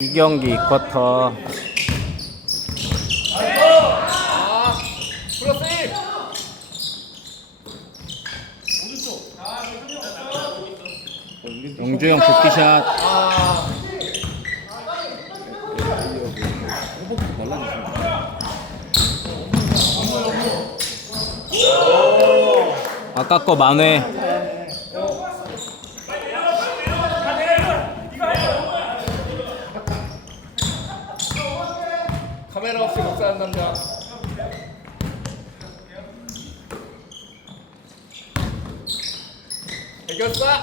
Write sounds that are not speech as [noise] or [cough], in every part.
이 경기 쿼터. 영주형 복귀샷. 거 만회 카메라 없이 복사하는 남자. 해결사.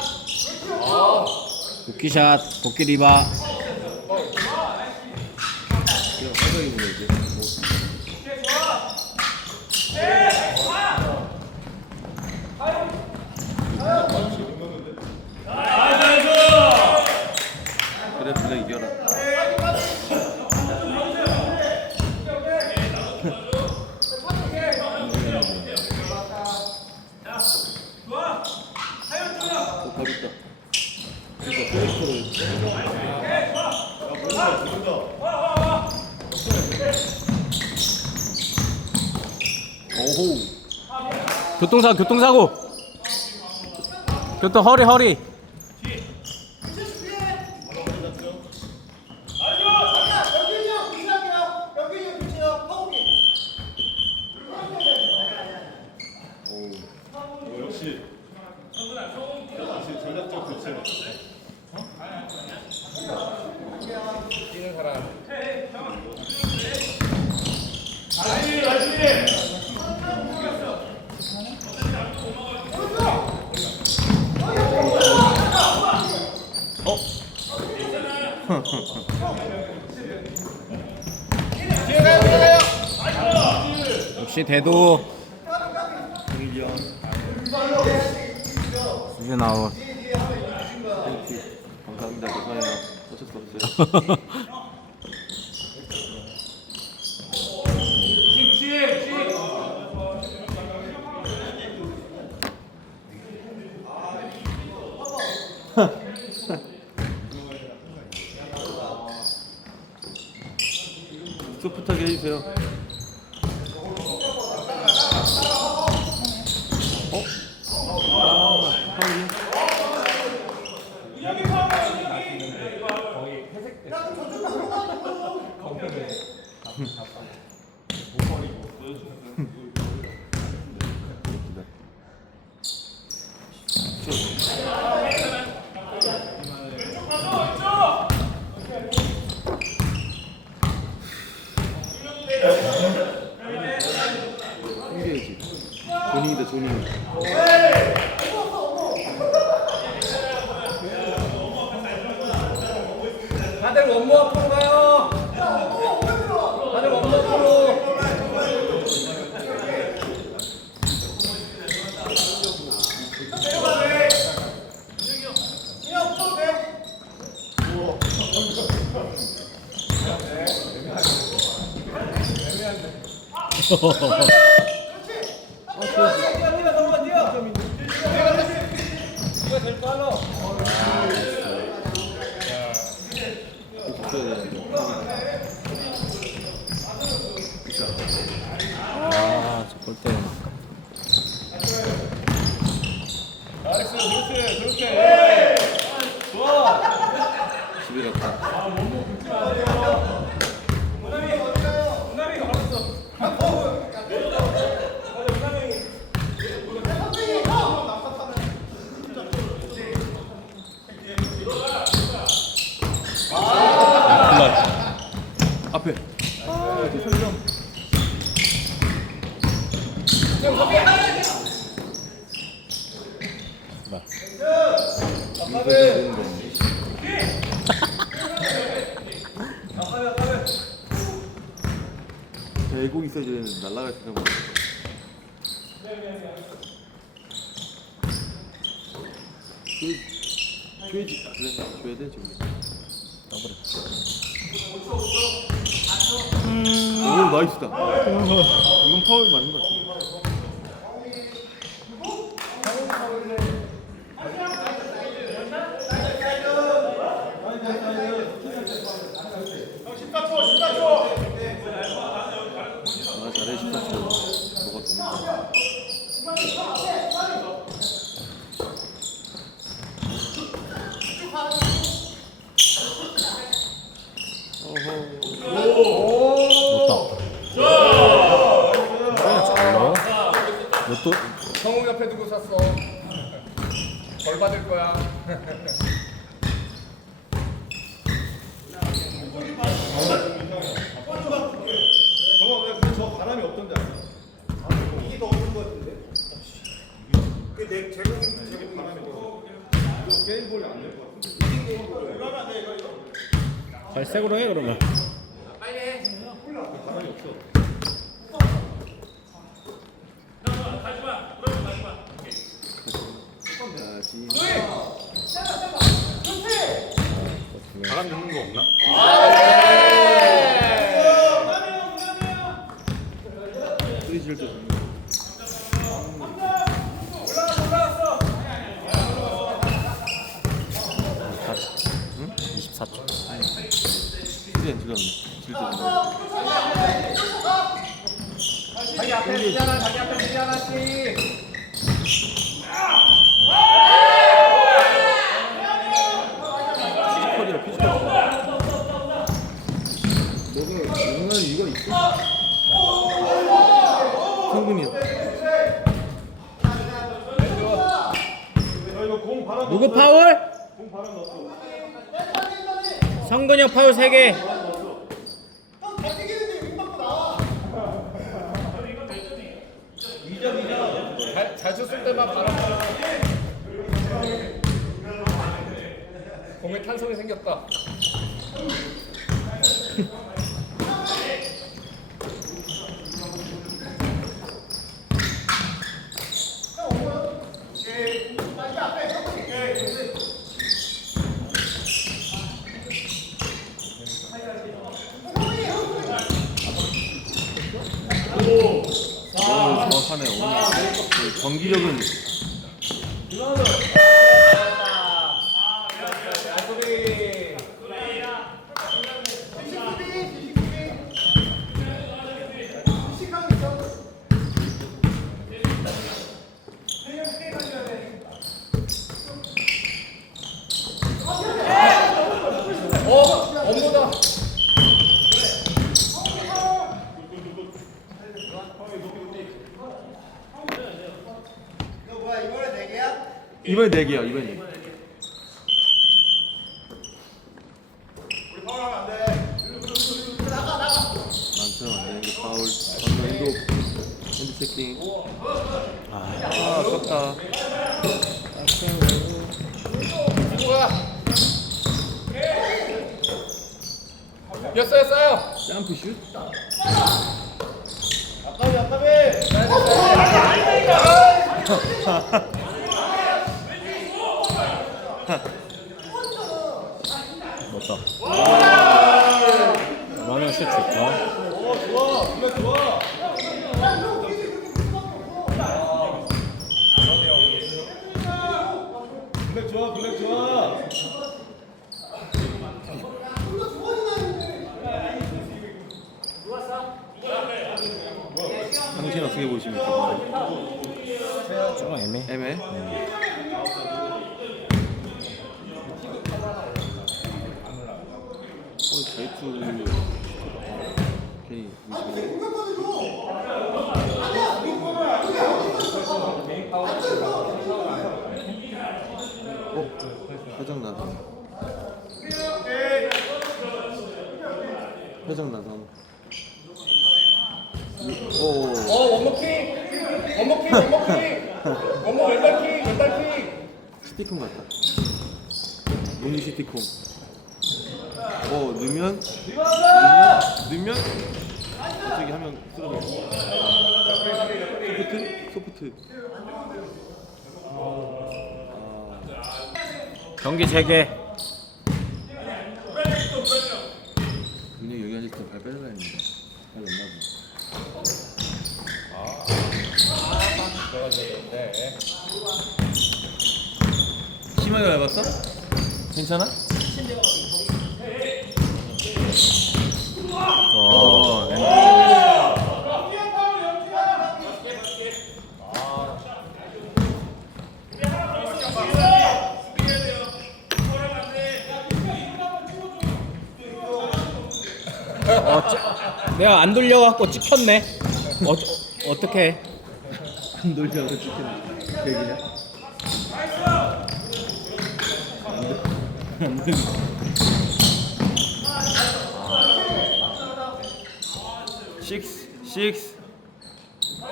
복귀샷 복귀 리바. 그래 그래 이겨라 어, 밥 있다. 그러니까 프레스를 오호 교통사고 교통사고. 교통 허리 허리 역시 역시 전략적 교체 뛰는 사람. 뛰어가요, 뛰어가요. 역시 대도 수준 아웃. 감사합니다. 죄송해요. 어쩔 수 없어요. 소프트하게 해주세요 조닝이다 조닝 다들 원모 앞으로 가요. 다들 원모 앞으로. [laughs] Okay. 애공 있어야 되는데 날라갈 생각 못 줘야지 그래 줘야 돼 지금 오 나이스다. 이건 파울 맞는 것 같은데 놓다. 잘 넣어. 너또 성우 옆에 두고 샀어. 벌 받을 거야. 저거 왜저 바람이 없던데 이게 더 없는 것 같은데 그내 제공 제공 바람이 없어 이거 게임 볼이 안될 것 같은데 이러면 안돼 이거 이거 갈 색으로 해 그러면. 바람이 없어 바람 넣는 거 없나? 쓰리질 때 넣는 거. 응? 24초. 넣는 거. 자기 앞에 두지 하나, 자기 앞에 두지 하나씩. 피지컬이야 피지컬. 너가 응원할 이유가 있어? 성근이야. 누구 파울? 성근혁 파울 3개. 쳤을 때만 바람. 공에 탄성이 생겼다. 오, 정확하네. 오늘 그 경기력은 소리. 어, 업무다. 이번에 4개야 이번에. 많죠. 네, 이거 파울. 방금 핸드 핸드 체킹. 아, 아깝다. 누구야? 였어요, 써요. 점프 슛. 아까비, 아까비. 넣었다. 라면 슛 좋다. 블랙 좋아, 블랙 좋아. 당신 어떻게 보십니까? 조금 애매. 애매. 어, 자이투 오케이. 어, 회장 나선. 회장 나선. 오. 어, 원모킹. 원모킹, 원모킹. 원모 왼발킥, 왼발킥. 시티콘 같다. 문희 시티콘. 어 넣으면 넣으면 갑자기 하면 쓰러져. 소프트 소프트. 경기 재개. 근데 여기 앉을 때발 빼려고 했는데 발 없나 되는데. 보. 심하게 밟았어? 괜찮아? 어. 어, 찌- 내가 안 돌려갖고 찍혔네. 어, 어 어떻게? 안 돌려고 찍히는 대기냐? 식스 식스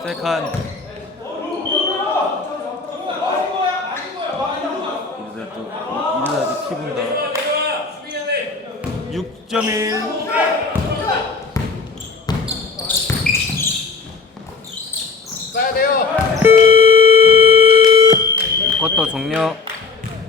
세컨. 이러다 또 이러다 또 키분다. 6.1 쿼터 종료.